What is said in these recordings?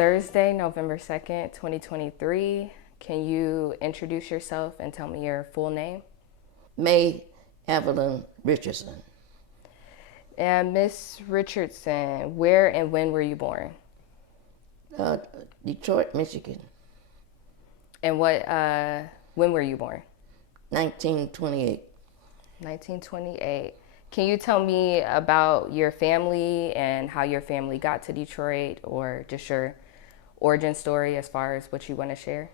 Thursday, November 2nd, 2023. Can you introduce yourself and tell me your full name? May Evelyn Richardson. And Miss Richardson, where and when were you born? Detroit, Michigan, And when were you born? 1928. 1928. Can you tell me about your family and how your family got to Detroit, or just your origin story as far as what you want to share?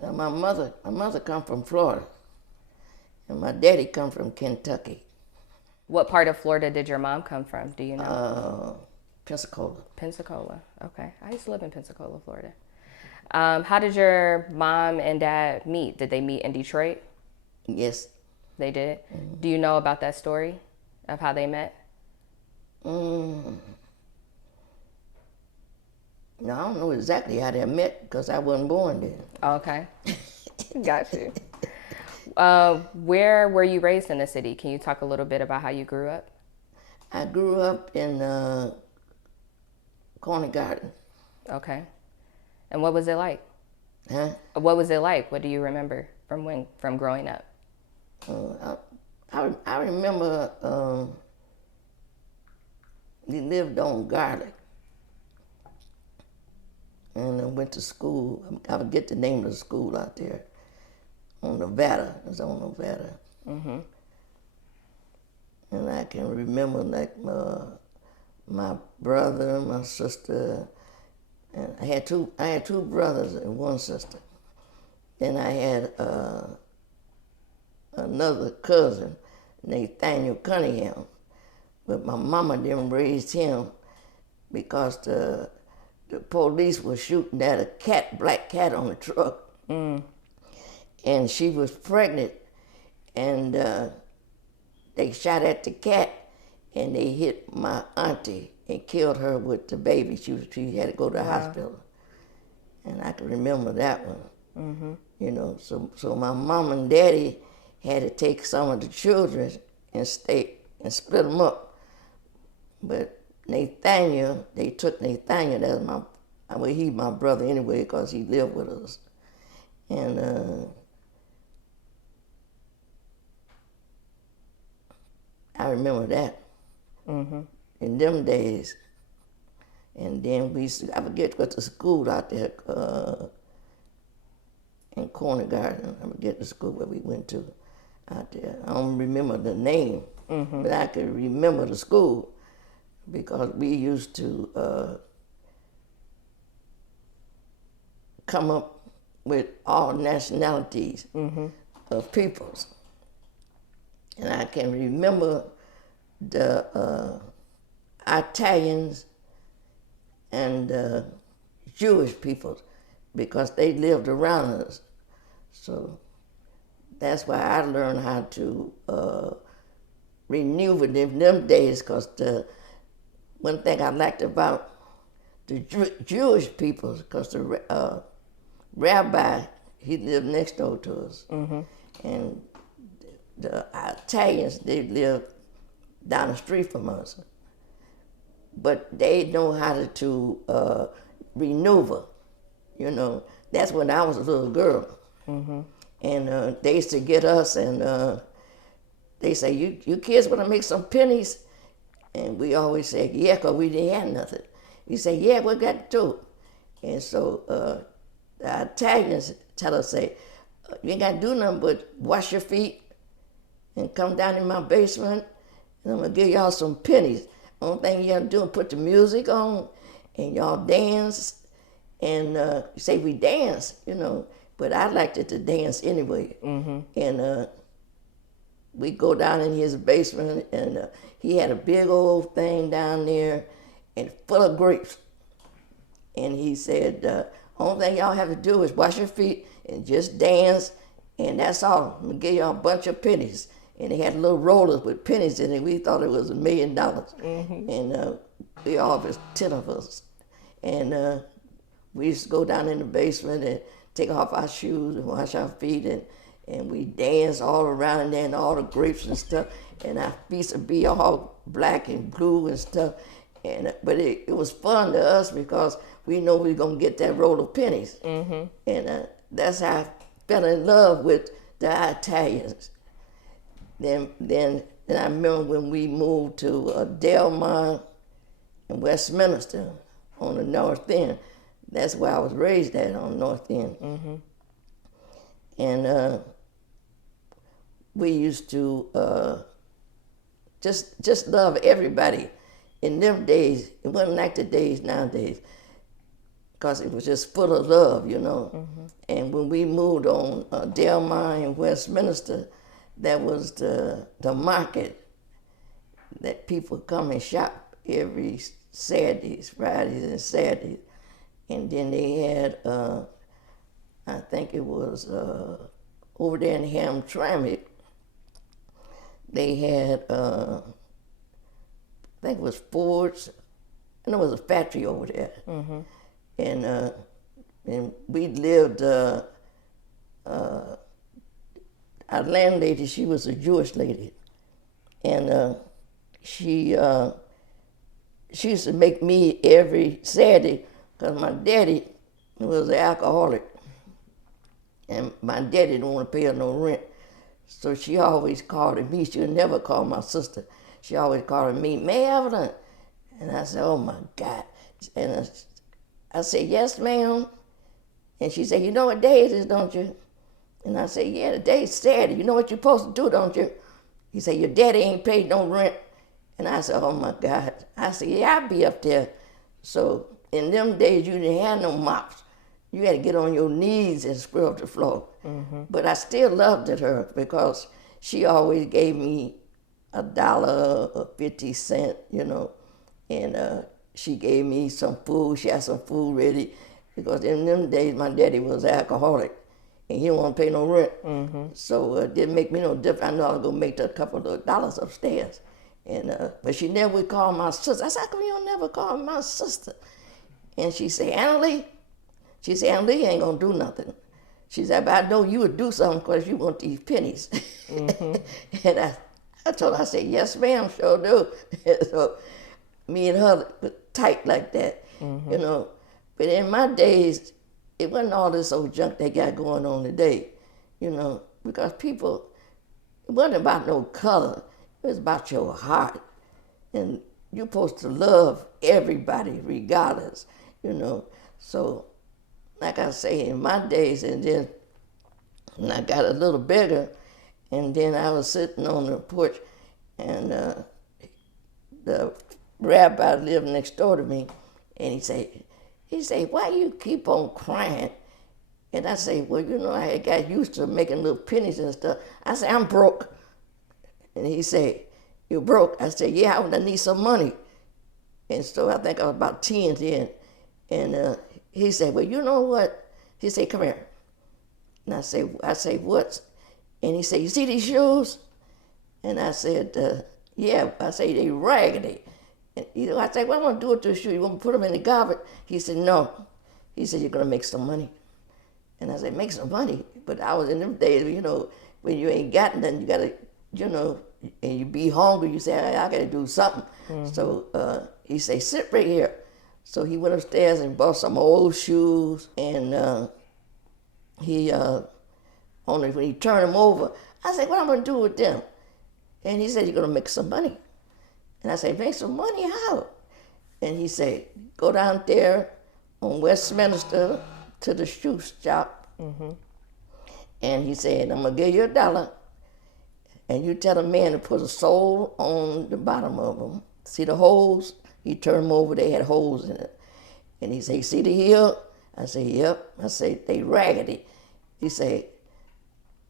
My mother come from Florida, and my daddy come from Kentucky, What part of Florida did your mom come from? Do you know? Pensacola. Pensacola. Okay. I used to live in Pensacola, Florida. How did your mom and dad meet? Did they meet in Detroit? Yes. They did? Do you know about that story of how they met? No, I don't know exactly how they met because I wasn't born then. Okay. Got you. Where were you raised in the city? Can you talk a little bit about how you grew up? I grew up in Corner Garden. Okay. And what was it like? Huh? What was it like? What do you remember from growing up? I remember we lived on Garlic, and I went to school. I forget the name of the school out there on Nevada. It was on Nevada. Mm-hmm. And I can remember like my brother, my sister, and I had two brothers and one sister. Then I had another cousin, Nathaniel Cunningham, but my mama didn't raise him because the police were shooting at a black cat on the truck, and she was pregnant, and they shot at the cat, and they hit my auntie and killed her with the baby. She had to go to the hospital, and I can remember that one. Mm-hmm. You know, so my mom and daddy had to take some of the children and split them up. But Nathaniel, they took Nathaniel. That was he's my brother anyway because he lived with us, and I remember that in them days. And then I forget what the school out there in Corner Garden. I forget the school where we went to out there. I don't remember the name, but I can remember the school because we used to come up with all nationalities of peoples. And I can remember the Italians and Jewish peoples because they lived around us. So that's why I learned how to renew in them days, because the one thing I liked about the Jewish peoples, because the rabbi, he lived next door to us. And the Italians, they lived down the street from us. But they know how to maneuver, you know. That's when I was a little girl. And they used to get us, and they say, you kids want to make some pennies? And we always say, yeah, because we didn't have nothing. We say, yeah, we got to do it. And so the Italians tell us, say, you ain't got to do nothing but wash your feet and come down in my basement, and I'm going to give y'all some pennies. Only thing you have to do is put the music on, and y'all dance, and you say we dance, you know, but I liked it to dance anyway. And we go down in his basement, and he had a big old thing down there and full of grapes. And he said, only thing y'all have to do is wash your feet and just dance, and that's all. I'm gonna give y'all a bunch of pennies. And they had little rollers with pennies in it. We thought it was $1 million. And we all was 10 of us. And we used to go down in the basement and take off our shoes and wash our feet, and we dance all around in there, and all the grapes and stuff. And our feet would be all black and blue and stuff. But it was fun to us because we know we were going to get that roll of pennies. And that's how I fell in love with the Italians. Then I remember when we moved to Delmar and Westminster on the north end. That's where I was raised at, on the north end. And we used to just love everybody. In them days, it wasn't like the days nowadays, because it was just full of love, you know. And when we moved on Delmar and Westminster, that was the market that people come and shop every Saturdays, Fridays and Saturdays. And then they had, I think it was over there in Hamtramck, they had, I think it was Ford's, and there was a factory over there. And we lived, our landlady, she was a Jewish lady. And she used to make me every Saturday, because my daddy was an alcoholic. And my daddy didn't want to pay her no rent. So she always called it me. She would never call my sister. She always called it me, "May Evelyn." And I said, "Oh my God." And I said, "Yes, ma'am." And she said, "You know what day it is, don't you?" And I said, "Yeah, the day's Saturday. You know what you're supposed to do, don't you?" He said, "Your daddy ain't paid no rent." And I said, "Oh my God." I said, "Yeah, I'll be up there." So in them days, you didn't have no mops. You had to get on your knees and scrub the floor. But I still loved her because she always gave me $1 or 50 cents, you know. And she gave me some food. She had some food ready, because in them days, my daddy was an alcoholic and he didn't want to pay no rent. So it didn't make me no difference. I know I was going to make a couple of dollars upstairs. And but she never would call my sister. I said, "How come you don't never call my sister?" And she said, "Anna Lee." She said, "Anna Lee ain't going to do nothing." She said, "But I know you would do something because you want these pennies." And I told her, I said, "Yes, ma'am, sure do." So me and her were tight like that, you know. But in my days, it wasn't all this old junk they got going on today, you know, because people, it wasn't about no color. It was about your heart. And you're supposed to love everybody regardless, you know. So, like I say, in my days, and then when I got a little bigger, and then I was sitting on the porch, and the rabbi lived next door to me, and he said, "Why you keep on crying?" And I say, "Well, you know, I had got used to making little pennies and stuff." I said, "I'm broke." And he said, "You broke?" I said, "Yeah, I need some money." And so I think I was about 10 then. And he said, "Well, you know what?" He said, "Come here." And I say, "What?" And he said, "You see these shoes?" And I said, "Yeah." I say, "They raggedy." And, you know, I said, "What am I going to do with those shoes? You want me to put them in the garbage?" He said, "No." He said, "You're going to make some money." And I said, "Make some money?" But I was in them days, you know, when you ain't got nothing, you got to, you know, and you be hungry, you say, I got to do something. So he said, "Sit right here." So he went upstairs and bought some old shoes, and when he turned them over, I said, "What am I going to do with them?" And he said, "You're going to make some money." And I said, "Make some money? How?" And he said, "Go down there on Westminster to the shoe shop." And he said, "I'm going to give you $1. And you tell the man to put a sole on the bottom of them. See the holes?" He turned them over, they had holes in it. And he said, "See the heel?" I said, "Yep." I said, "They raggedy." He said,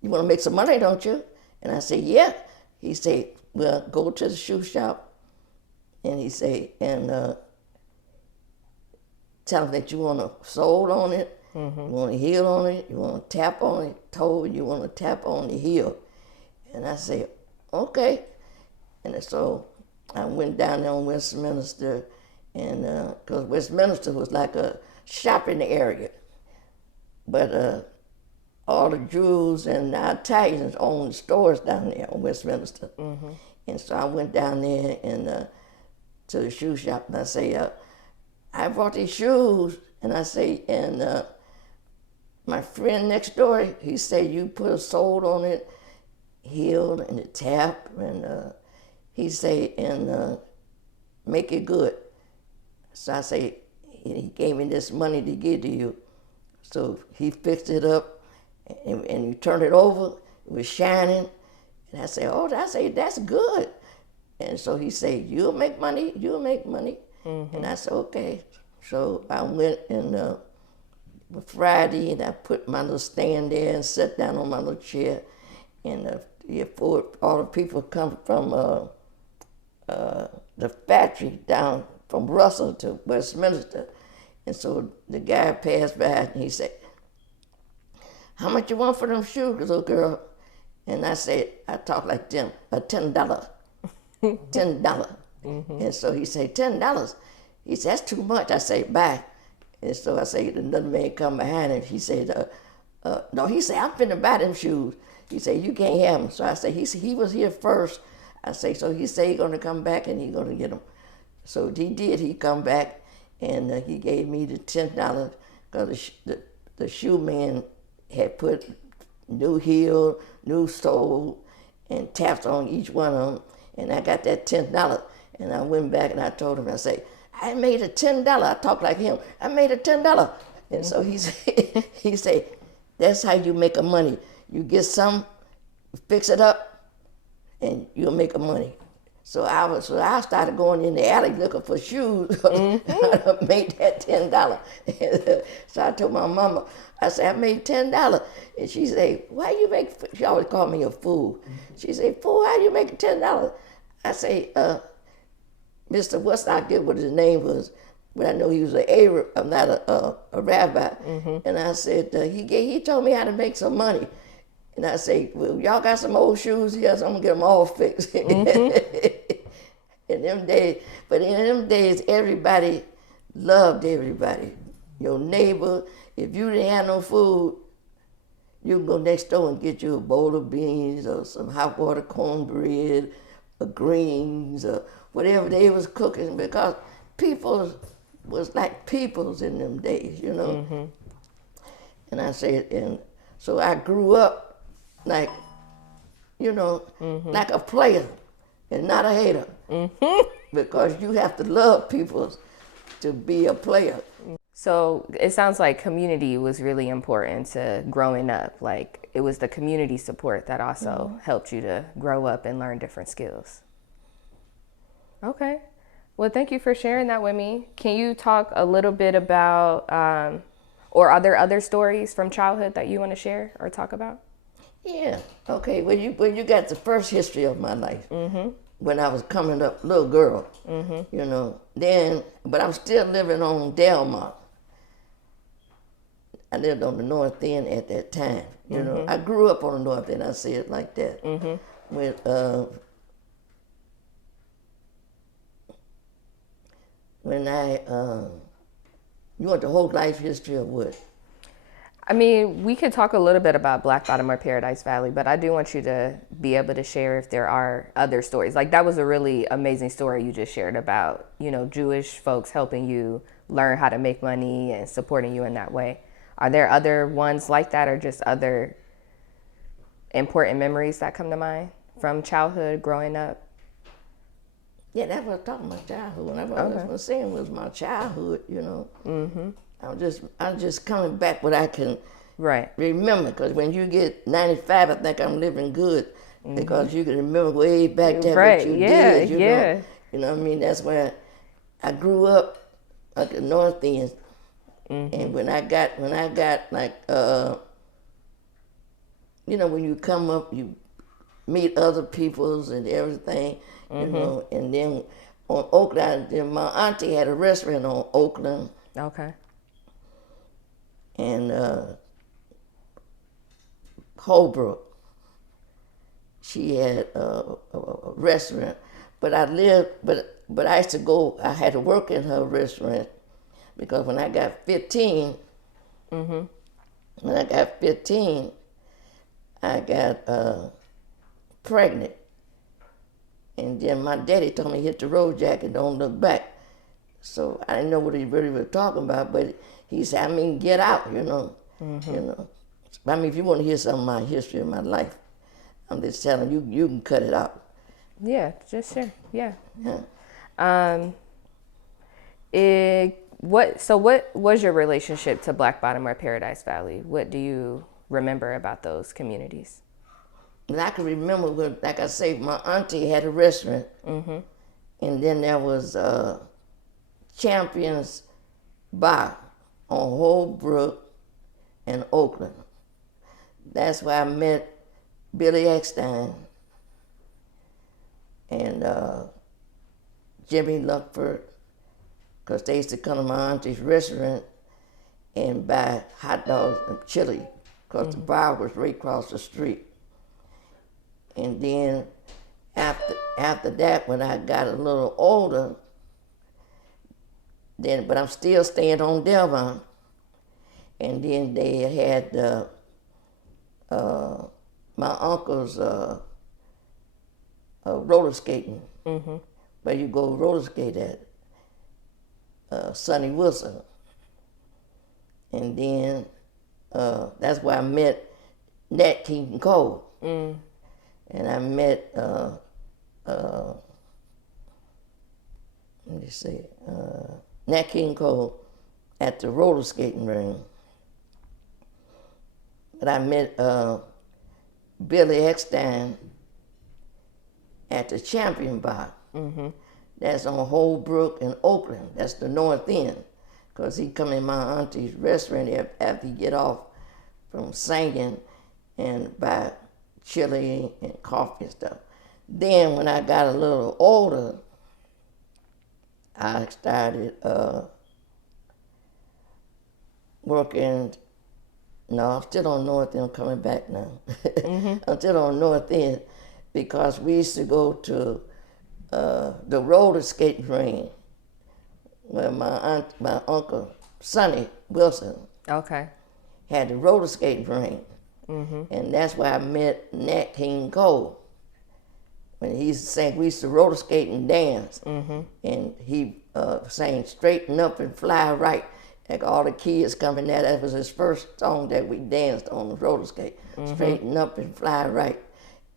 "You want to make some money, don't you?" And I said, "Yeah." He said, "Well, go to the shoe shop." And he said, and tell them that you want a sole on it, you want a heel on it, you want a tap on it, toe, you want a tap on the heel. And I said, "Okay." And so I went down there on Westminster, and because Westminster was like a shopping area. But all the Jews and the Italians owned stores down there on Westminster. And so I went down there, and to the shoe shop, and I say, I bought these shoes, and I say, and my friend next door, he said, you put a sole on it, heel and the tap, and he say, and make it good. So I say, he gave me this money to give to you. So he fixed it up, and you turn it over, it was shining, and I say, oh, that's good. And so he said, you'll make money, And I said, okay. So I went and Friday, and I put my little stand there and sat down on my little chair, and all the people come from the factory down from Russell to Westminster. And so the guy passed by and he said, how much you want for them shoes, little girl? And I said, I talk like them, $10. $10. And so he said, $10? He said, that's too much. I say, bye. And so I say, another man come behind him. He said, no, he said, I'm finna buy them shoes. He said, you can't have them. So I said, he was here first. I say, so he said he's gonna come back and he's gonna get them. So he did, he come back and he gave me the $10 because the shoe man had put new heel, new sole, and taps on each one of them. And I got that $10. And I went back and I told him, I say, I made a $10. I talk like him. I made a $10. And so he said, that's how you make a money. You get some, fix it up, and you'll make a money. So I started going in the alley looking for shoes. I made that $10. So I told my mama, I said, I made $10. And she said, why you make, she always called me a fool. She said, fool, how you make $10? I say, Mr. West, I get what his name was, but I know he was an Arab, I'm not a rabbi. And I said, he told me how to make some money. And I say, well, y'all got some old shoes here, so I'm gonna get them all fixed. In them days, everybody loved everybody. Your neighbor, if you didn't have no food, you can go next door and get you a bowl of beans or some hot water cornbread or greens or whatever they was cooking, because people was like peoples in them days, you know. And I said, and so I grew up like, you know, like a player and not a hater. Because you have to love people to be a player. So it sounds like community was really important to growing up. Like it was the community support that also helped you to grow up and learn different skills. Okay. Well, thank you for sharing that with me. Can you talk a little bit about, or are there other stories from childhood that you want to share or talk about? Yeah. Okay. When you got the first history of my life, when I was coming up, little girl, you know, but I'm still living on Delmont. I lived on the North End at that time. You know, I grew up on the North End. I say it like that. When you want the whole life history of what? I mean, we could talk a little bit about Black Bottom or Paradise Valley, but I do want you to be able to share if there are other stories. Like that was a really amazing story you just shared about, you know, Jewish folks helping you learn how to make money and supporting you in that way. Are there other ones like that, or just other important memories that come to mind from childhood growing up? Yeah, that's what I'm talking about, childhood. What I was saying was my childhood, you know. I'm just coming back what I can remember, because when you get 95, I think I'm living good, because you can remember way back then what you did. You know? You know what I mean? That's where I grew up at the North End, and when I got like, you know, when you come up, you meet other peoples and everything, you know, and then on Oakland, then my auntie had a restaurant on Oakland. Okay. And Holbrook, she had a restaurant, but I used to go, I had to work in her restaurant, because when I got 15, I got pregnant, And then my daddy told me hit the road, Jack, and don't look back. So I didn't know what he really was talking about, but he said, I mean, get out, you know. You know. I mean, if you want to hear some of my history of my life, I'm just telling you, you can cut it out. Yeah, just sure. Yeah. Yeah. What was your relationship to Black Bottom or Paradise Valley? What do you remember about those communities? And I can remember, like I say, my auntie had a restaurant, and then there was Champions Bar on Holbrook and Oakland. That's where I met Billy Eckstein and Jimmy Luckford, because they used to come to my auntie's restaurant and buy hot dogs and chili, because the bar was right across the street. And then after that, when I got a little older, but I'm still staying on Delvon, and then they had my uncle's roller skating, where you go roller skate at Sonny Wilson. And then that's where I met Nat King Cole. And I met, Nat King Cole at the roller skating ring. But I met Billy Eckstein at the Champion Bar. That's on Holbrook and Oakland. That's the north end. Because he come in my auntie's restaurant after he get off from singing and buy chili and coffee and stuff. Then when I got a little older, I started working. No, I'm still on North End. I'm coming back now. I'm still on North End because we used to go to the roller skating ring where my uncle Sonny Wilson had the roller skating ring. And that's where I met Nat King Cole. When he used to sing, we used to roller skate and dance. And he sang Straighten Up and Fly Right. Like all the kids coming there, that was his first song that we danced on the roller skate. Straighten Up and Fly Right.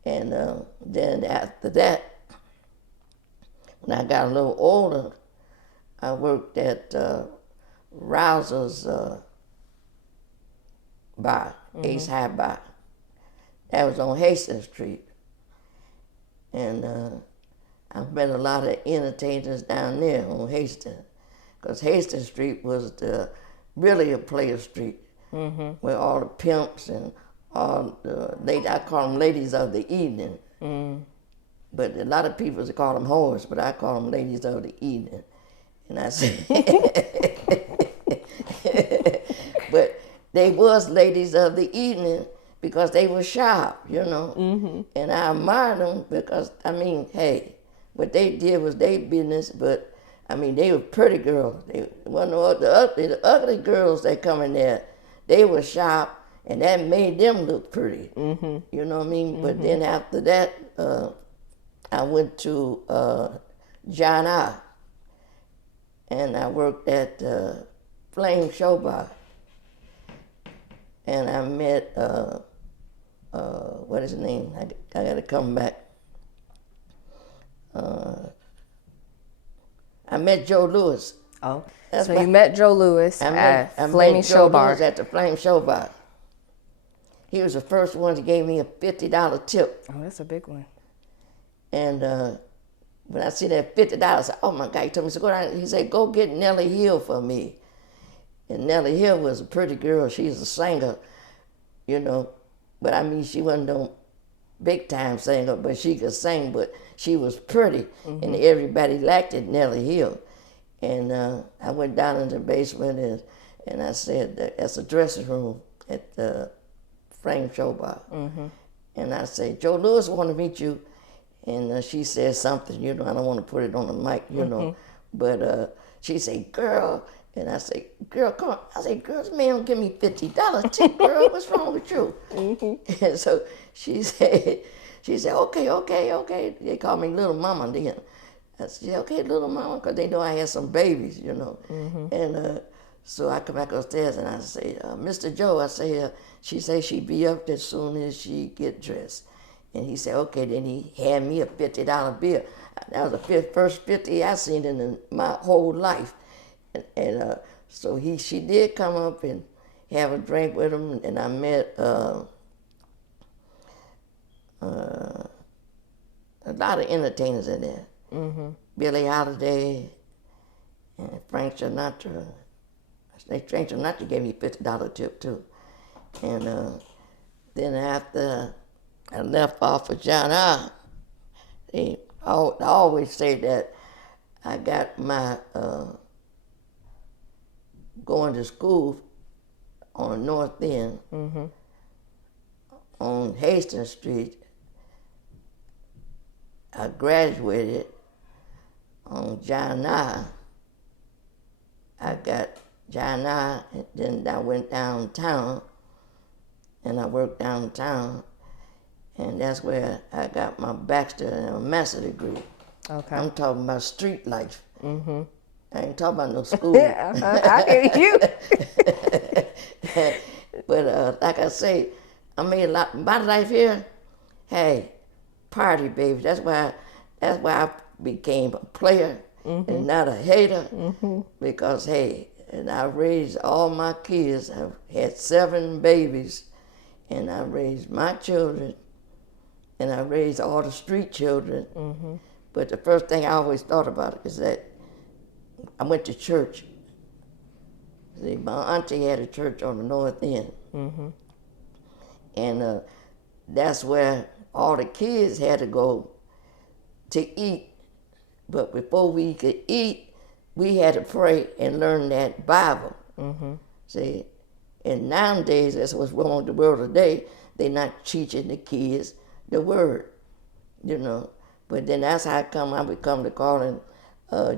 And then after that, when I got a little older, I worked at Rouser's bar, Ace High Bar. That was on Hastings Street. And I met a lot of entertainers down there on Hastings, because Hastings Street was really a player street, where all the pimps and all the ladies, I call them ladies of the evening. But a lot of people call them whores, but I call them ladies of the evening. And I said, but they was ladies of the evening because they were sharp, you know. And I admired them because, I mean, hey, what they did was their business, but I mean, they were pretty girls. They wasn't the ugly girls that come in there. They were sharp, and that made them look pretty. You know what I mean? But then after that, I went to John I, and I worked at Flame Showbar. And I met, what is his name? I gotta come back. I met Joe Lewis. Oh, so you met Joe Lewis at Flame Showbar. Lewis at the Flame Showbar. He was the first one that gave me a $50 tip. Oh, that's a big one. And when I see that $50, I said, oh my God, he told me, so go down. He said, go get Nellie Hill for me. And Nellie Hill was a pretty girl. She's a singer, you know. But I mean, she wasn't no big time singer, but she could sing, but she was pretty. And everybody liked it, Nellie Hill. And I went down in the basement and I said, that's a dressing room at the Flame Showbar. And I said, Joe Lewis want to meet you. And she said something, you know, I don't want to put it on the mic, you know. But she said, girl. And I said, girl, come on. I said, girl, this man don't give me $50 tip, girl. What's wrong with you? And so she said, She said, okay. They called me Little Mama then. I said, okay, Little Mama, because they know I had some babies, you know. And so I come back upstairs and I say, Mr. Joe, I say, she said she'd be up as soon as she get dressed. And he said, okay. Then he handed me a $50 bill. That was the first 50 I seen in my whole life. And so she did come up and have a drink with him, and I met a lot of entertainers in there. Billie Holiday and Frank Sinatra. Frank Sinatra gave me $50 tip too. And then after I left off of John R., I always say that I got my going to school on the North End, on Hastings Street. I graduated on John R. I got John R., and then I went downtown, and I worked downtown, and that's where I got my Baxter and a master's degree. Okay. I'm talking about street life. I ain't talking about no school. I hear you. But like I say, I made a lot. My life here, hey, party, baby. That's why I became a player and not a hater. Because hey, and I raised all my kids. I've had 7 babies, and I raised my children, and I raised all the street children. But the first thing I always thought about is that I went to church. See, my auntie had a church on the North End. And that's where all the kids had to go to eat. But before we could eat, we had to pray and learn that Bible. See, and nowadays, that's what's wrong with the world today. They're not teaching the kids the word, you know. But then that's how I become to calling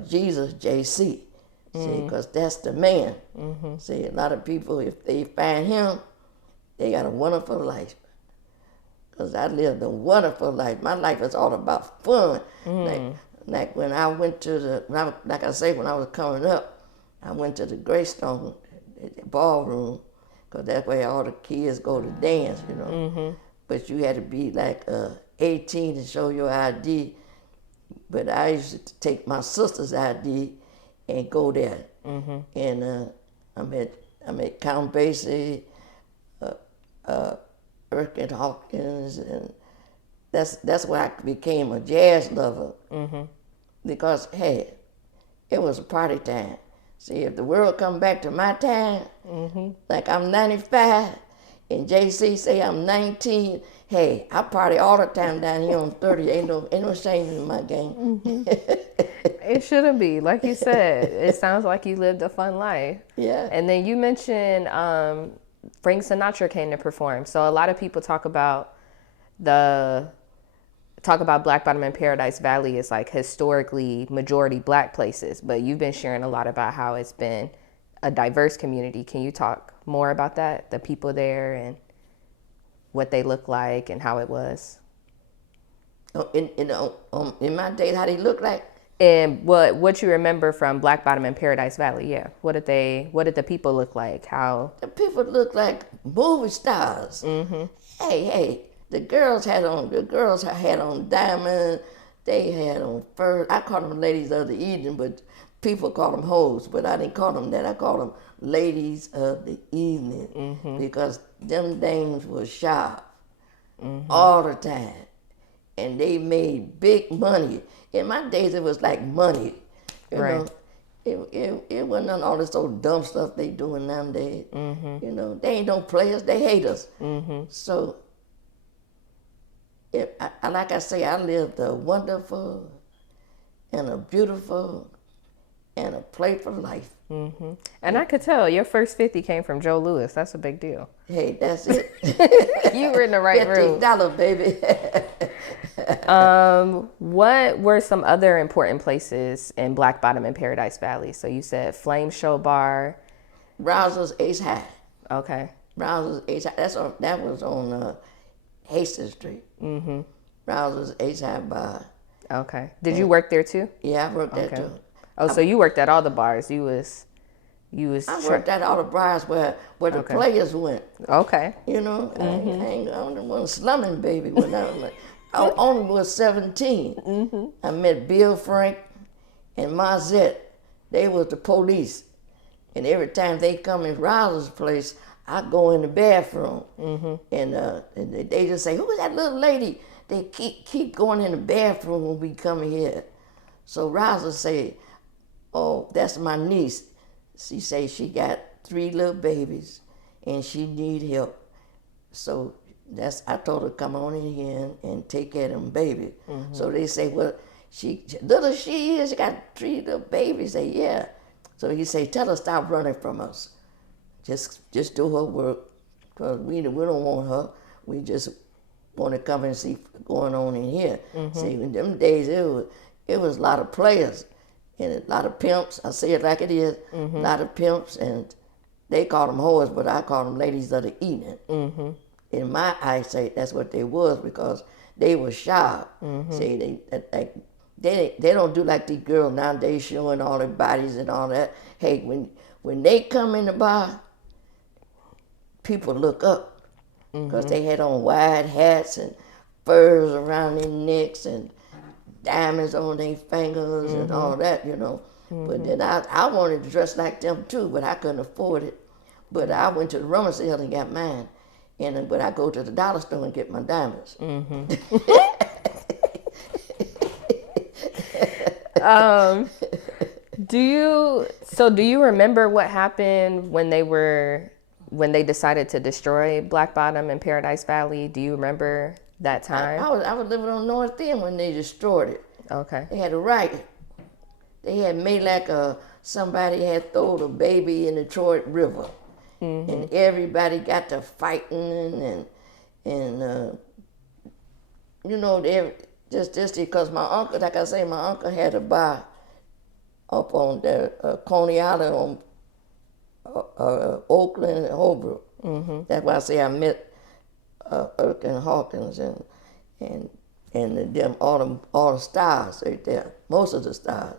Jesus JC. See, because that's the man. See, a lot of people, if they find him, they got a wonderful life. Because I lived a wonderful life. My life is all about fun. Like when I went to like I say, when I was coming up, I went to the Greystone ballroom, because that's where all the kids go to dance, you know. But you had to be like 18 to show your ID. But I used to take my sister's ID and go there. And I met Count Basie, Erskine Hawkins, and that's why I became a jazz lover. Because hey, it was a party time. See, if the world come back to my time, like I'm 95, and JC say I'm 19, hey, I party all the time down here on 30. Ain't no shame in my game. It shouldn't be. Like you said, it sounds like you lived a fun life. Yeah. And then you mentioned Frank Sinatra came to perform. So a lot of people talk about Black Bottom and Paradise Valley as like historically majority Black places, but you've been sharing a lot about how it's been a diverse community. Can you talk more about that, the people there and what they look like and how it was? In my days, how they look like? And what you remember from Black Bottom and Paradise Valley? Yeah, what did the people look like? How the people look like movie stars. Hey, the girls had on diamonds. They had on furs. I called them ladies of the evening, but people call them hoes. But I didn't call them that. I called them ladies of the evening because them dames were sharp all the time, and they made big money. In my days, it was like money, you know. It wasn't all this old dumb stuff they doing nowadays. You know, they ain't no players. They haters. So, like I say, I lived a wonderful and a beautiful and a playful life. And I could tell your first 50 came from Joe Louis. That's a big deal. Hey, that's it. You were in the right room. $50, baby. What were some other important places in Black Bottom and Paradise Valley? So you said Flame Showbar. Rousers Ace High. Okay. Rousers Ace High. That was on Hastings Street. Rousers H-High Bar. Okay. Did you work there too? Yeah, I worked there too. Oh, so you worked at all the bars. You was I worked at all the bars where the players went. Okay. You know, I ain't the one slumming baby when I only was 17. I met Bill Frank and Mazette. They was the police. And every time they come in Rouser's place, I go in the bathroom. And they just say, who is that little lady? They keep going in the bathroom when we come here. So Rouser say, oh, that's my niece. She say she got 3 little babies and she need help. So I told her come on in here and take care of them babies. So they say, well, she got 3 little babies. Say, yeah. So he say, tell her stop running from us. Just do her work, because we don't want her. We just want to come and see what's going on in here. See, in them days, it was a lot of players and a lot of pimps. I say it like it is, a lot of pimps, and they call them whores, but I call them ladies of the evening. In my eyesight, that's what they was, because they were sharp. See, they don't do like these girls nowadays showing all their bodies and all that. Hey, when they come in the bar, people look up, because they had on wide hats and furs around their necks and diamonds on their fingers and all that, you know. But then I wanted to dress like them too, but I couldn't afford it. But I went to the rummage sale and got mine. But I go to the dollar store and get my diamonds. Do you remember what happened when they decided to destroy Black Bottom and Paradise Valley? Do you remember that time? I was living on North End when they destroyed it. Okay. They had a riot. They had made like somebody had thrown a baby in the Detroit River. And everybody got to fighting and you know, just because my uncle, like I say, my uncle had a bar up on the Coney Island on Oakland and Holbrook. That's why I say I met Erkin Hawkins and them all the stars right there, most of the stars.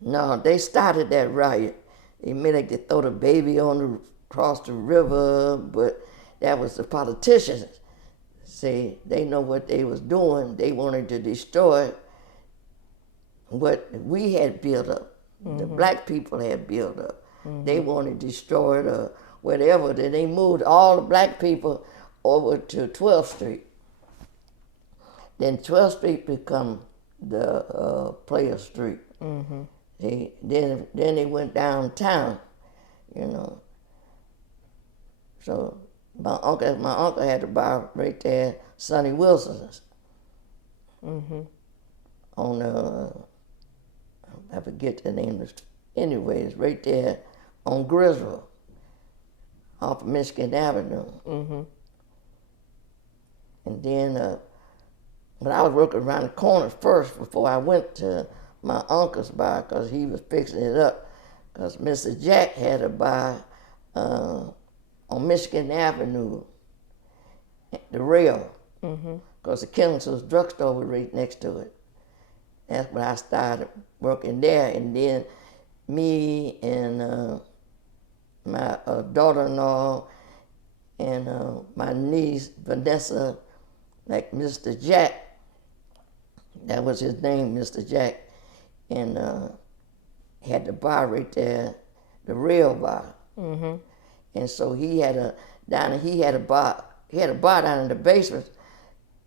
No, they started that riot. They made like they throw the baby across the river, but that was the politicians. See, they know what they was doing. They wanted to destroy what we had built up, the black people had built up. They wanted to destroy it or whatever. Then they moved all the black people over to 12th Street. Then 12th Street become the Player Street. Then they went downtown, you know. So my uncle had a bar right there, Sonny Wilson's. On I forget the name. Anyways, right there on Griswold, off of Michigan Avenue. And then when I was working around the corner first before I went to my uncle's bar, because he was fixing it up, because Mr. Jack had a bar on Michigan Avenue, the rail, because the Kensington's drugstore was right next to it. That's when I started working there, and then me and my daughter-in-law and my niece, Vanessa, like Mr. Jack, that was his name, Mr. Jack, and had the bar right there, the rail bar. And so he had a bar down in the basement,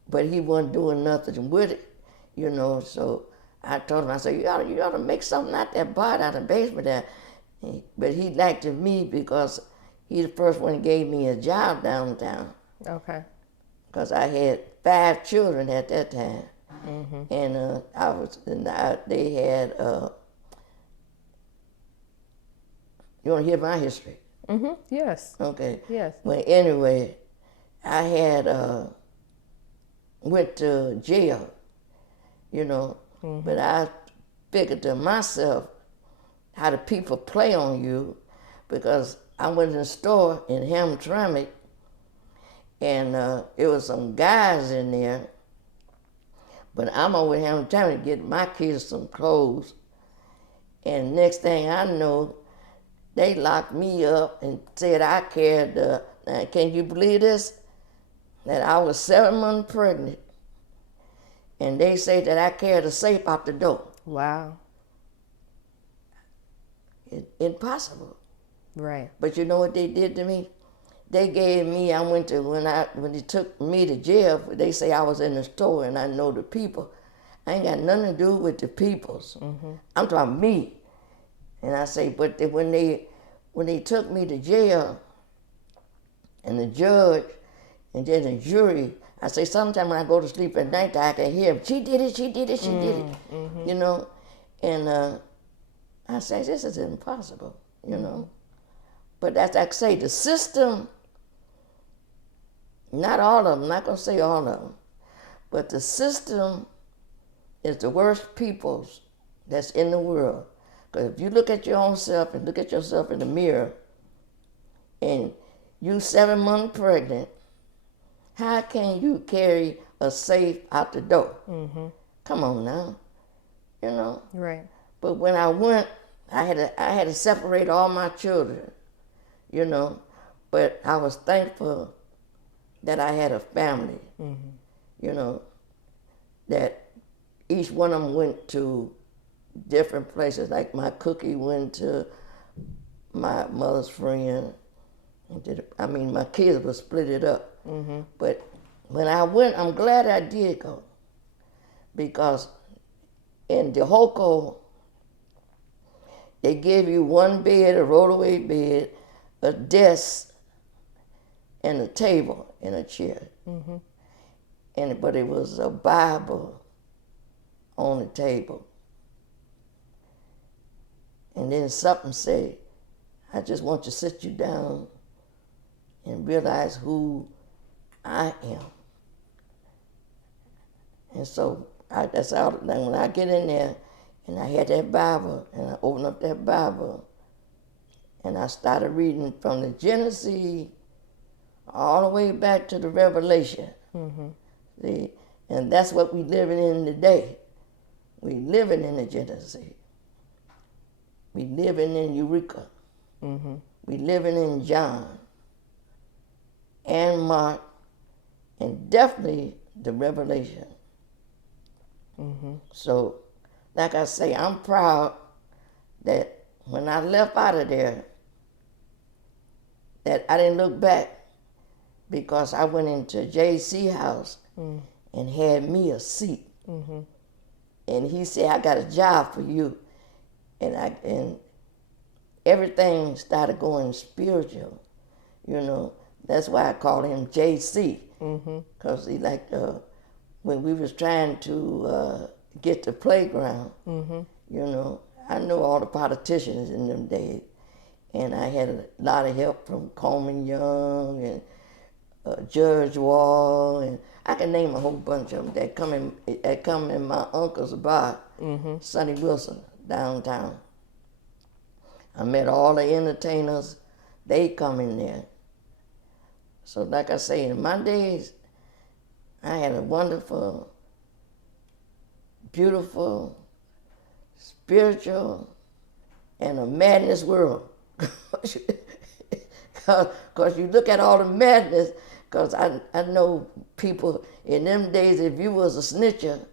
but he wasn't doing nothing with it, you know. So I told him, I said, you ought to make something out that bar down in the basement there. But he liked me because he the first one gave me a job downtown. Okay. Because I had 5 children at that time. And they had, you want to hear my history? Yes. Okay. Yes. Well, anyway, I had went to jail, you know, but I figured to myself how the people play on you, because I went in the store in Hamtramck And it was some guys in there, but I'm over here trying to get my kids some clothes. And next thing I know, they locked me up and said I carried can you believe this? That I was 7 months pregnant. And they said that I carried a safe out the door. Wow. Impossible. Right. But you know what they did to me? They gave me, when they took me to jail, they say I was in the store and I know the people. I ain't got nothing to do with the peoples. Mm-hmm. I'm talking me. And I say, but when they took me to jail, and the judge and then the jury, I say sometimes when I go to sleep at night, I can hear, she did it, she did it, she did it, you know. And I say, this is impossible, you know. But as I say, the system, not all of them, I'm not going to say all of them, but the system is the worst peoples that's in the world. Because if you look at your own self and look at yourself in the mirror, and you 7 months pregnant, how can you carry a safe out the door? Mm-hmm. Come on now, you know. Right. But when I went, I had to separate all my children, you know. But I was thankful that I had a family, you know, that each one of them went to different places. Like my cookie went to my mother's friend. My kids were split it up. Mm-hmm. But when I went, I'm glad I did go. Because in Dehoko, they gave you one bed, a rollaway bed, a desk, and a table and a chair. Mm-hmm. But it was a Bible on the table. And then something said, I just want to sit you down and realize who I am. And so that's how, when I get in there and I had that Bible and I opened up that Bible and I started reading from the Genesis all the way back to the Revelation. Mm-hmm. See? And that's what we living in today. We living in the Genesis. We living in Eureka. Mm-hmm. We living in John and Mark, and definitely the Revelation. Mm-hmm. So, like I say, I'm proud that when I left out of there, that I didn't look back, because I went into J.C. house and had me a seat. Mm-hmm. And he said, I got a job for you. And everything started going spiritual, you know. That's why I call him JC, because he when we was trying to get the playground, you know, I know all the politicians in them days, and I had a lot of help from Coleman Young and Judge Wall, and I can name a whole bunch of them that come in my uncle's bar, Sonny Wilson, downtown. I met all the entertainers, they come in there. So like I say, in my days, I had a wonderful, beautiful, spiritual, and a madness world. Because you look at all the madness, because I know people in them days, if you was a snitcher,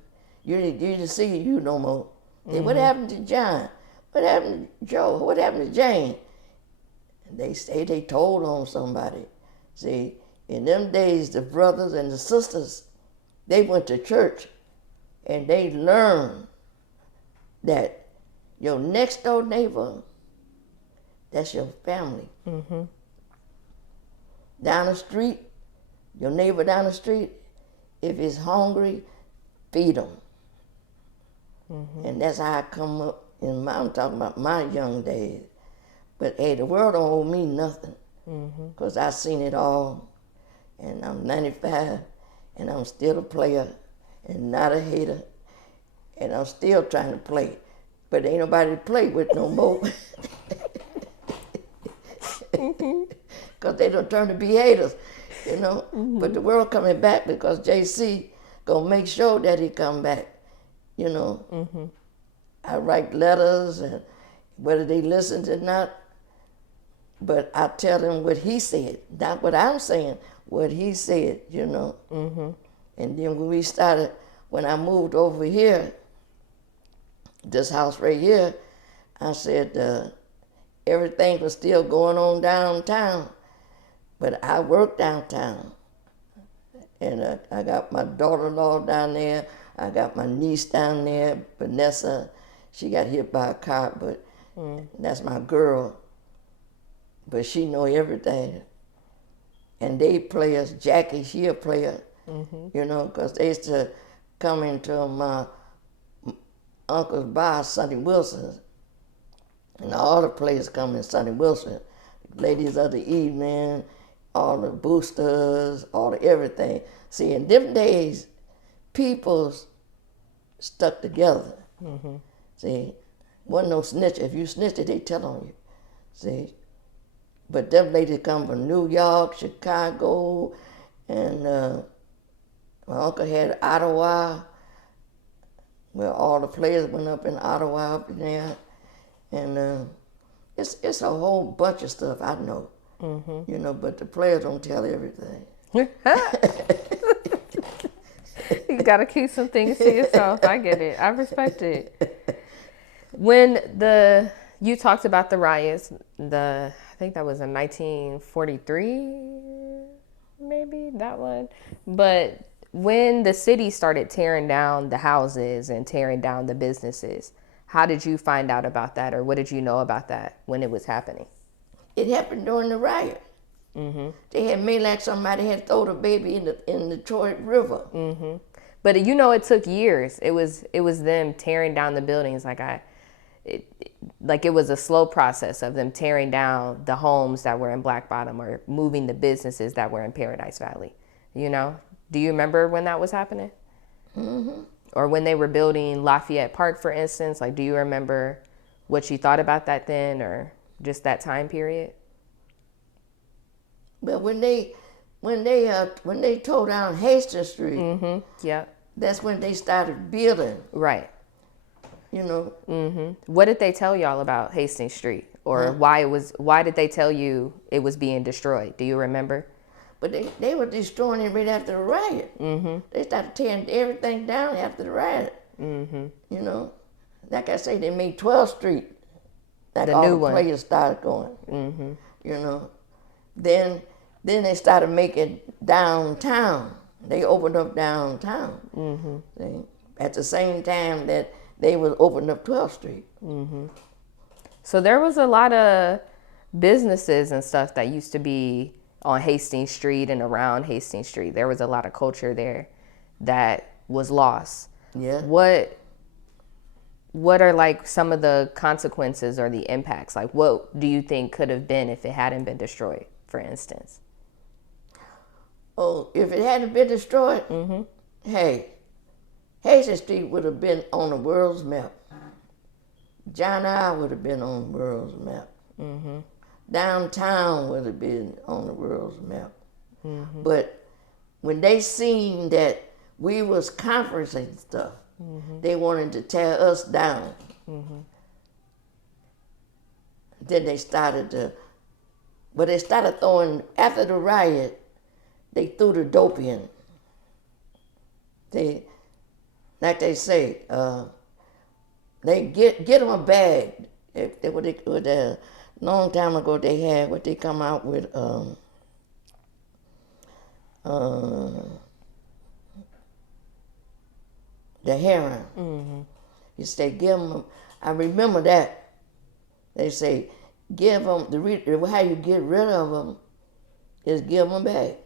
you didn't see you no more. Mm-hmm. What happened to John? What happened to Joe? What happened to Jane? And they say they told on somebody. See, in them days, the brothers and the sisters, they went to church and they learned that your next door neighbor, that's your family. Mm-hmm. Down the street, your neighbor down the street, if he's hungry, feed him. Mm-hmm. And that's how I come up I'm talking about my young days. But hey, the world don't owe me nothing, because I seen it all. And I'm 95, and I'm still a player and not a hater. And I'm still trying to play. But ain't nobody to play with no more. Because they don't turn to be haters. you know. But the world coming back because JC gonna make sure that he come back, you know. I write letters, and whether they listen or not, but I tell them what he said, not what I'm saying, what he said, you know. And then when I moved over here, this house right here, I said everything was still going on downtown, but I work downtown. And I got my daughter-in-law down there, I got my niece down there, Vanessa. She got hit by a car, but that's my girl. But she know everything. And they players, Jackie, she a player, you know, because they used to come into my uncle's bar, Sonny Wilson's. And all the players come in Sonny Wilson. Ladies of the evening, all the boosters, all the everything. See, in them days, people stuck together. See, wasn't no snitch. If you snitched it, they tell on you. See, but them ladies come from New York, Chicago, and my uncle had Ottawa, where all the players went up in Ottawa up in there, and it's a whole bunch of stuff I know, you know, but the players don't tell everything. You gotta keep some things to yourself. I get it. I respect it. When you talked about the riots, I think that was in 1943, maybe that one. But when the city started tearing down the houses and tearing down the businesses, how did you find out about that, or what did you know about that when it was happening? It happened during the riot. They had made like somebody had thrown a baby in the Detroit River. But you know, it took years. It was them tearing down the buildings. It was a slow process of them tearing down the homes that were in Black Bottom or moving the businesses that were in Paradise Valley. You know, do you remember when that was happening? Or when they were building Lafayette Park, for instance? Like, do you remember what you thought about that then, or just that time period? Well, when they tore down Hastings Street, that's when they started building. Right. You know. What did they tell y'all about Hastings Street, or why did they tell you it was being destroyed? Do you remember? But they were destroying it right after the riot. They started tearing everything down after the riot. You know, like I say, they made 12th Street. Like the all new the one. players started going. You know, then they started making downtown. They opened up downtown. See? At the same time that they was opening up 12th Street. So there was a lot of businesses and stuff that used to be on Hastings Street and around Hastings Street. There was a lot of culture there that was lost. Yeah. What are like some of the consequences or the impacts? Like, what do you think could have been if it hadn't been destroyed, for instance? Oh, if it hadn't been destroyed, hey, Hastings Street would have been on the world's map. John I would have been on the world's map. Downtown would have been on the world's map. But when they seen that we was conferencing stuff, they wanted to tear us down. Then they started throwing, after the riot, they threw the dope in. Like they say, they get them a bag. Long time ago they had what they come out with, the heroin. You say, give them, I remember that. They say, give them, how you get rid of them is give them back.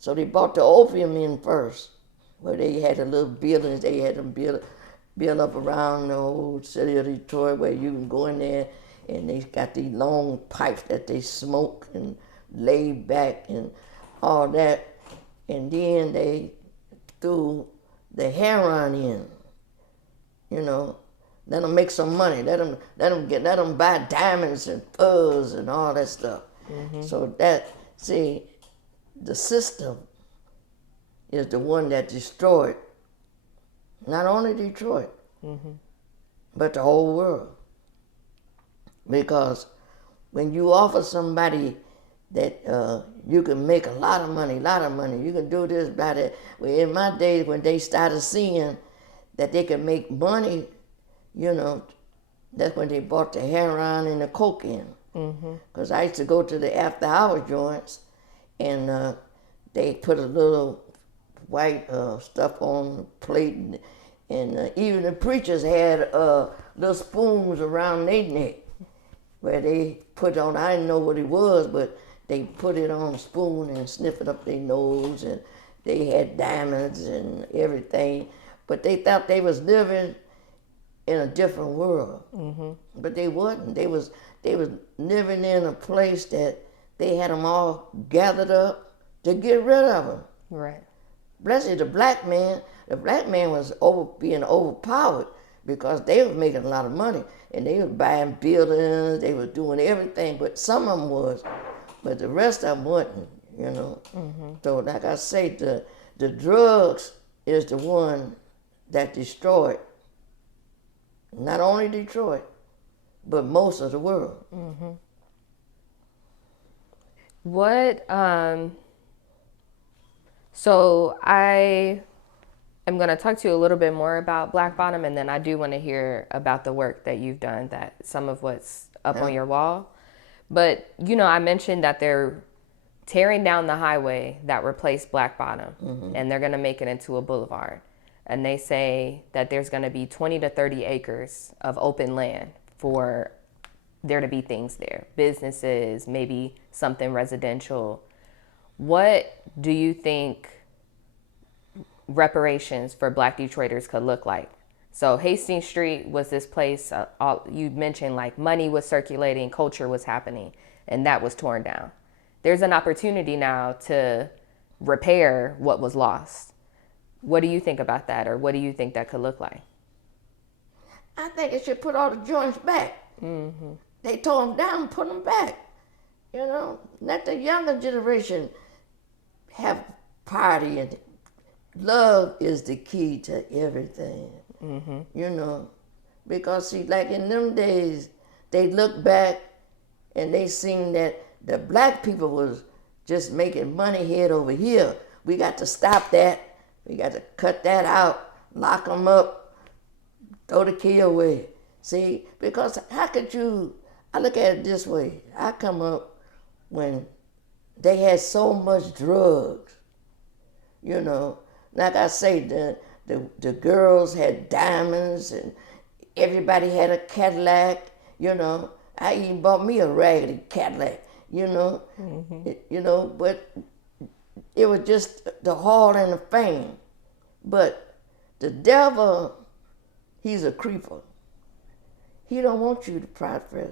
So they bought the opium in first, where they had a little buildings, they had them build up around the whole city of Detroit, where you can go in there and they got these long pipes that they smoke and lay back and all that. And then they threw the heroin in, you know. Let them make some money. Let them buy diamonds and furs and all that stuff. So the system is the one that destroyed not only Detroit, but the whole world. Because when you offer somebody that you can make a lot of money, you can do this, blah, that. Well, in my days, when they started seeing that they could make money, you know, that's when they bought the heroin and the coke in. Because I used to go to the after-hour joints, and they put a little white stuff on the plate, and even the preachers had little spoons around their neck where they put on, I didn't know what it was, but they put it on a spoon and sniff it up their nose, and they had diamonds and everything, but they thought they was living in a different world. But they wasn't. They was living in a place that they had them all gathered up to get rid of them. Right. Bless you, the black man was being overpowered because they was making a lot of money, and they was buying buildings, they was doing everything, but some of them was, but the rest of them wasn't, you know. So like I say, the drugs is the one that destroyed not only Detroit, but most of the world. What, so I am going to talk to you a little bit more about Black Bottom, and then I do want to hear about the work that you've done, that some of what's up on your wall. But, you know, I mentioned that they're tearing down the highway that replaced Black Bottom, and they're going to make it into a boulevard. And they say that there's going to be 20 to 30 acres of open land for there to be things there, businesses, maybe something residential. What do you think reparations for Black Detroiters could look like? So Hastings Street was this place, you mentioned like money was circulating, culture was happening, and that was torn down. There's an opportunity now to repair what was lost. What do you think about that, or what do you think that could look like? I think it should put all the joints back. They tore them down and put them back. You know, let the younger generation have party, and love is the key to everything. You know, because see, like in them days, they look back and they seen that the black people was just making money head over here. We got to stop that. We got to cut that out, lock them up, throw the key away. See, because how could you, I look at it this way. I come up when they had so much drugs, you know. Like I say, the girls had diamonds, and everybody had a Cadillac, you know. I even bought me a raggedy Cadillac, you know. You know, but it was just the hall and the fame. But the devil, he's a creeper. He don't want you to prosper.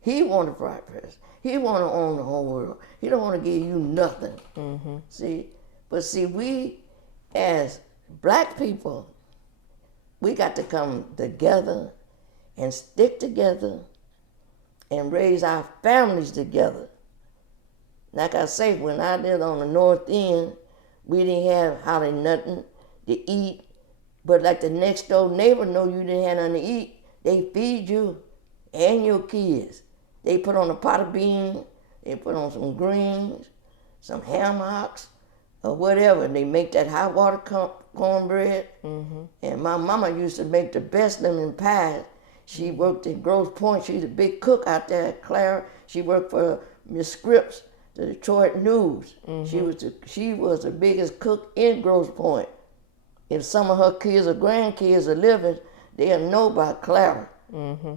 He want to prosper. He want to own the whole world. He don't want to give you nothing. See, but see, we as black people, we got to come together and stick together and raise our families together. Like I say, when I lived on the North End, we didn't have hardly nothing to eat, but like the next door neighbor know you didn't have nothing to eat, they feed you and your kids. They put on a pot of beans, they put on some greens, some ham hocks, or whatever. They make that hot water cornbread. And my mama used to make the best lemon pies. She worked in Grosse Pointe. She's a big cook out there at Clara. She worked for Miss Scripps, the Detroit News. She was the biggest cook in Grosse Pointe. If some of her kids or grandkids are living, they'll know about Clara.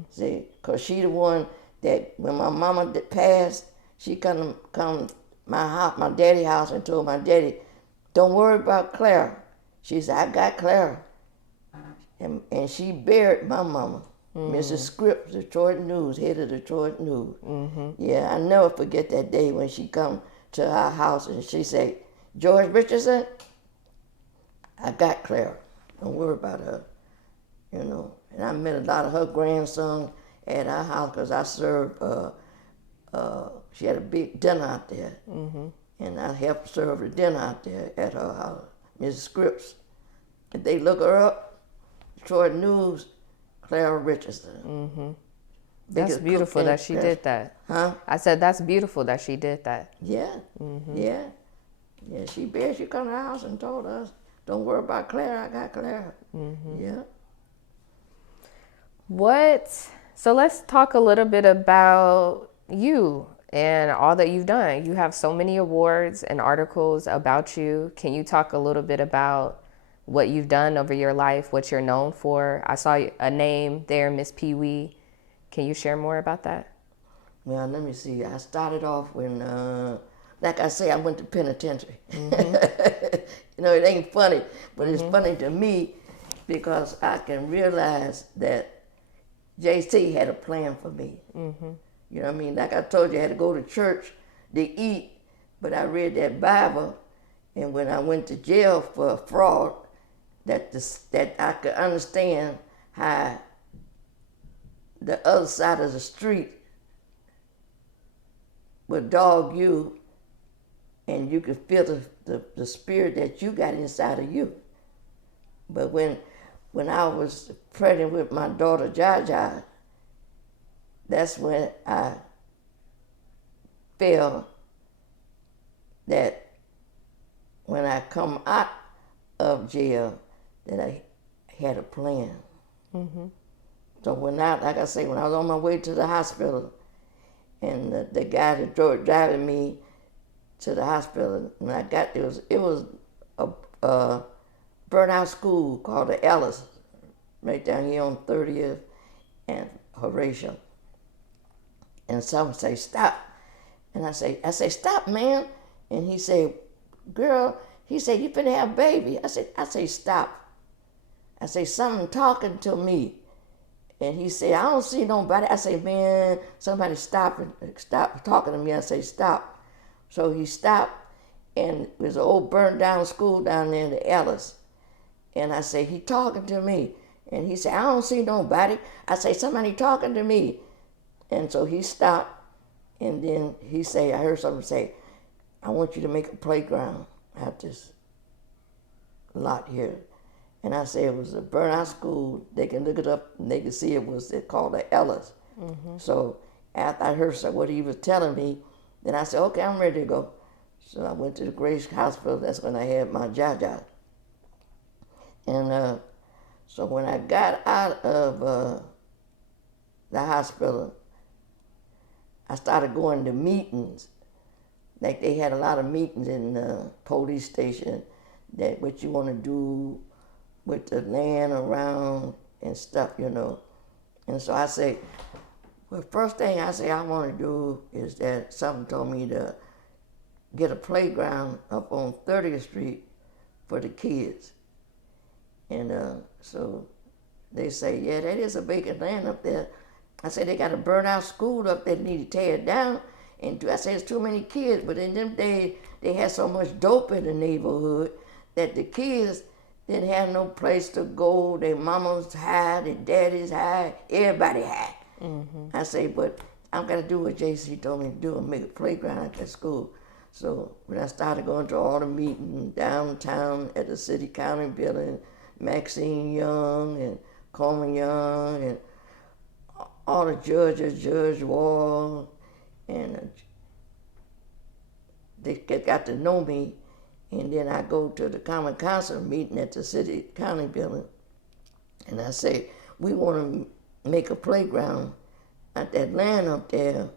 See, because she the one that when my mama passed, she come my house, my daddy's house, and told my daddy, "Don't worry about Clara." She said, "I got Clara." And she buried my mama, Mrs. Scripps, Detroit News, head of Detroit News. Yeah, I never forget that day when she come to our house and she said, "George Richardson, I got Clara. Don't worry about her." You know, and I met a lot of her grandsons at our house because I served, she had a big dinner out there. and I helped serve the dinner out there at her house, Mrs. Scripps. If they look her up, Detroit News, Clara Richardson. Mm-hmm. That's beautiful that she did that. Huh? I said that's beautiful that she did that. Yeah, yeah. Yeah, she come to the house and told us, don't worry about Clara, I got Clara. Yeah. So let's talk a little bit about you and all that you've done. You have so many awards and articles about you. Can you talk a little bit about what you've done over your life, what you're known for? I saw a name there, Miss Pee Wee. Can you share more about that? Well, let me see. I started off when, like I say, I went to penitentiary. You know, it ain't funny, but it's funny to me because I can realize that JC had a plan for me. You know what I mean? Like I told you, I had to go to church to eat, but I read that Bible, and when I went to jail for fraud, that I could understand how the other side of the street would dog you, and you could feel the spirit that you got inside of you. But when I was pregnant with my daughter Jaja, that's when I felt that when I come out of jail, that I had a plan. So when like I say, when I was on my way to the hospital, and the guy that driving me to the hospital, when I got there, it was a burnout school called the Ellis, right down here on 30th and Horatio. And someone say, stop. And I say, stop, man. And he said, girl, he said, you finna have a baby. I say, stop. I say, something talking to me. And he said, I don't see nobody. I say, man, somebody stop talking to me. I say, stop. So he stopped, and it was an old burned down school down there in the Ellis. And I say, he talking to me. And he said, I don't see nobody. I say, somebody talking to me. And so he stopped, and then he say, I heard someone say, I want you to make a playground at this lot here. And I said, it was a burnout school. They can look it up, and they can see it called the Ellis. So after I heard what he was telling me, then I said, okay, I'm ready to go. So I went to the Grace Hospital. That's when I had my Jaja. And so when I got out of the hospital, I started going to meetings. Like they had a lot of meetings in the police station, that what you want to do with the land around and stuff, you know. And so I say, well, first thing I say I want to do is that something told me to get a playground up on 30th Street for the kids. And so they say, yeah, that is a vacant land up there. I said, they got a burnt out school up there, need to tear it down. And I said, it's too many kids. But in them days, they had so much dope in the neighborhood that the kids didn't have no place to go. Their mamas high, their daddies high, everybody high. I say, but I'm going to do what JC told me to do and make a playground at that school. So when I started going to all the meetings downtown at the city county building, Maxine Young and Coleman Young and all the judges, Judge Wall, and they got to know me. And then I go to the Common Council meeting at the city county building, and I say, we want to make a playground at that land up there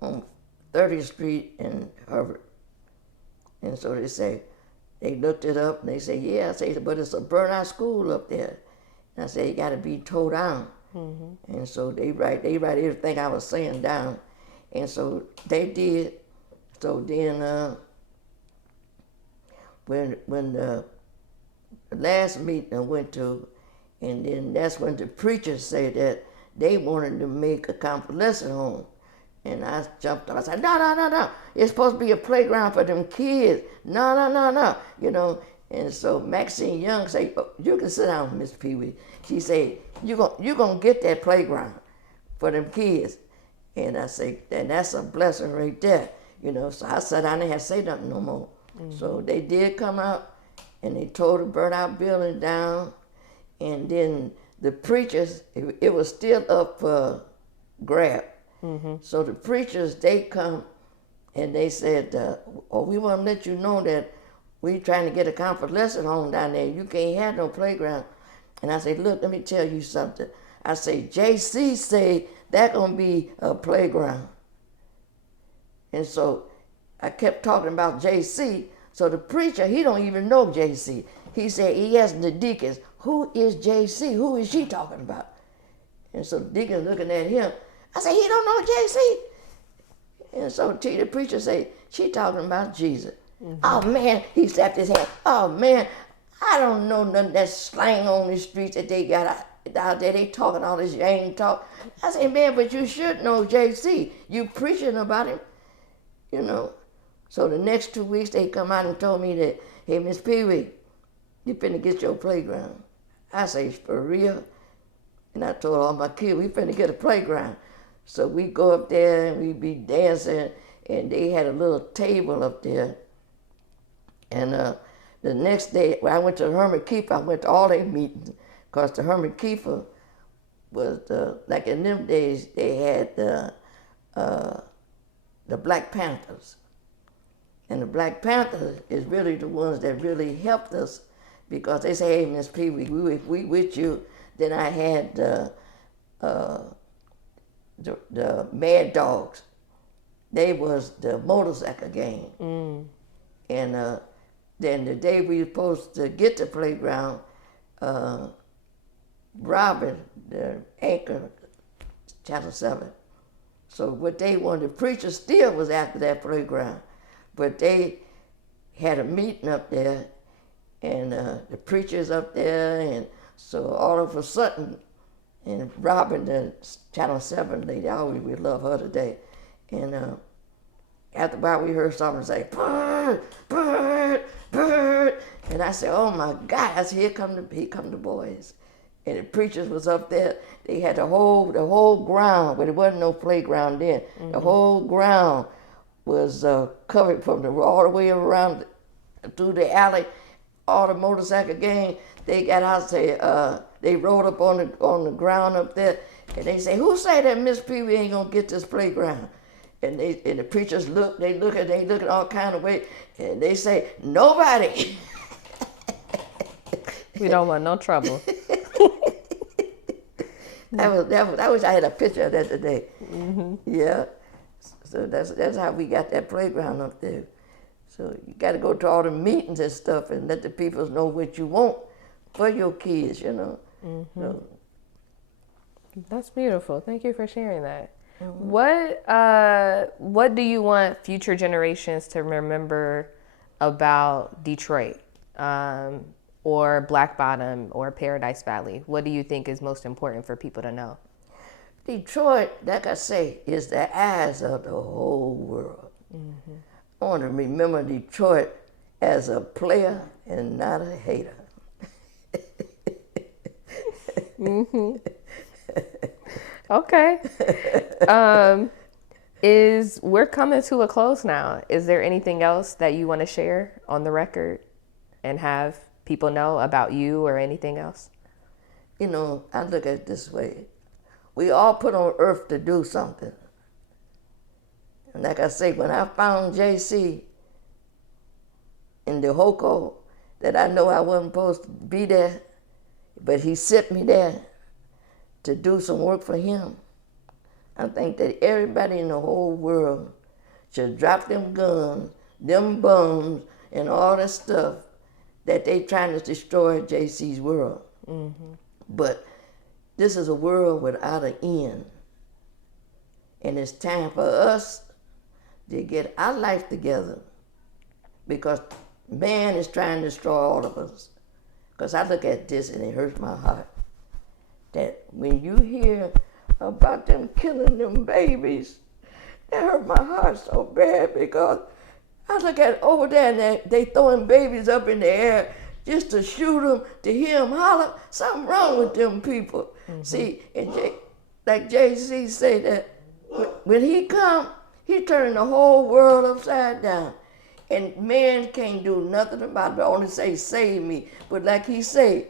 on 30th Street and Harvard. And so they say, they looked it up and they say, yeah. I say, but it's a burnout school up there. And I say, it got to be tore down. And so they write everything I was saying down. And so they did. So then when the last meeting I went to, and then that's when the preachers said that they wanted to make a convalescent home. And I jumped up. I said, no. It's supposed to be a playground for them kids. No. You know, and so Maxine Young said, oh, you can sit down, Miss Pee Wee. She said, you gonna get that playground for them kids. And I say, and that's a blessing right there. So I sat down and had to say nothing no more. So they did come out and they tore the burnt out building down. And then the preachers, it was still up for grab. So the preachers, they come and they said, we want to let you know that we trying to get a convalescent home down there. You can't have no playground. And I said, look, let me tell you something. I say, JC say that gonna be a playground. And so I kept talking about JC. So the preacher, he don't even know JC. He said, he asked the deacons, who is JC? Who is she talking about? And so the deacons looking at him. I said, he don't know JC. And so the preacher said, she talking about Jesus. Oh man, he slapped his hand. Oh man, I don't know none of that slang on the streets that they got out there. They talking all this yang talk. I said, man, but you should know JC. You preaching about him, So the next 2 weeks they come out and told me that, hey, Miss Pee Wee, you finna get your playground. I say, for real? And I told all my kids, we finna get a playground. So we go up there and we be dancing, and they had a little table up there. And the next day, when I went to the Herman Keeper, I went to all their meetings, because the Herman Keeper was, like in them days, they had the Black Panthers. And the Black Panthers is really the ones that really helped us, because they say, hey, Miss Pee Wee, we with you. Then I had the Mad Dogs. They was the motorcycle gang. And then the day we were supposed to get the playground, Robin, the anchor, Channel 7. So what they wanted, the preacher still was after that playground. But they had a meeting up there, and the preacher's up there, and so all of a sudden, and Robin, the Channel 7 lady, we love her today, and after a while we heard something say, bird, bird, bird, and I said, oh my God, I said, here come the boys. And the preachers was up there. They had the whole ground, but it wasn't no playground then. The whole ground was covered from all the way around through the alley. All the motorcycle gang, they got out, they rode up on the ground up there, and they say, who say that Miss Pee Wee ain't gonna get this playground? And the preachers look, they look at all kind of ways, and they say, nobody. We don't want no trouble. I wish I had a picture of that today. Yeah. So that's how we got that playground up there. So you got to go to all the meetings and stuff and let the people know what you want for your kids, So, that's beautiful. Thank you for sharing that. What do you want future generations to remember about Detroit, or Black Bottom, or Paradise Valley? What do you think is most important for people to know? Detroit, like I say, is the eyes of the whole world. I want to remember Detroit as a player and not a hater. Okay. We're coming to a close now. Is there anything else that you want to share on the record and have people know about you or anything else? I look at it this way. We all put on earth to do something. And like I say, when I found JC in the Hoko, that I know I wasn't supposed to be there, but he sent me there to do some work for him. I think that everybody in the whole world should drop them guns, them bombs, and all that stuff that they trying to destroy JC's world. But this is a world without an end. And it's time for us to get our life together, because man is trying to destroy all of us. Because I look at this and it hurts my heart that when you hear about them killing them babies, that hurt my heart so bad, because I look at over there and they throwing babies up in the air just to shoot them, to hear them holler. Something wrong with them people. See, and like JC say that when he come, He turning the whole world upside down. And man can't do nothing about it, but only say, save me. But like he said,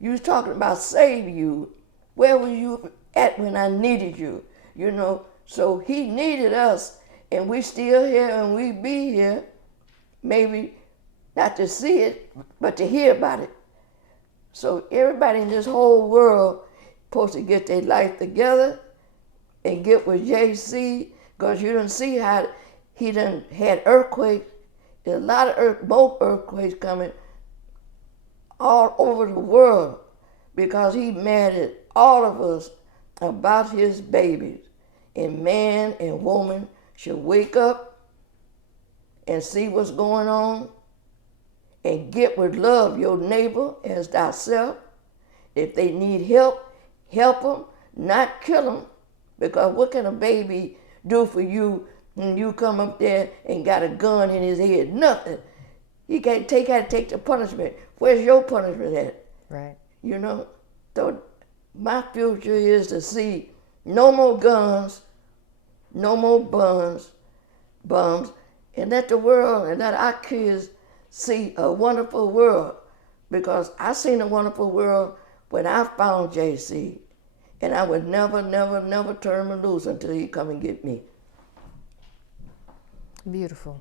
you was talking about save you. Where were you at when I needed you? You know, so he needed us, and we still here and we be here. Maybe not to see it, but to hear about it. So everybody in this whole world supposed to get their life together and get with JC, because you done see how he done had earthquakes. There's a lot of more earthquakes coming all over the world because he mad at all of us about his babies. And man and woman should wake up and see what's going on and get with love your neighbor as thyself. If they need help, help them, not kill them. Because what can a baby do for you when you come up there and got a gun in his head? Nothing. He can't take the punishment. Where's your punishment at? Right. You know? So my future is to see no more guns, no more bombs, and let the world and let our kids see a wonderful world. Because I seen a wonderful world when I found JC. And I would never, never, never turn him loose until he come and get me. Beautiful.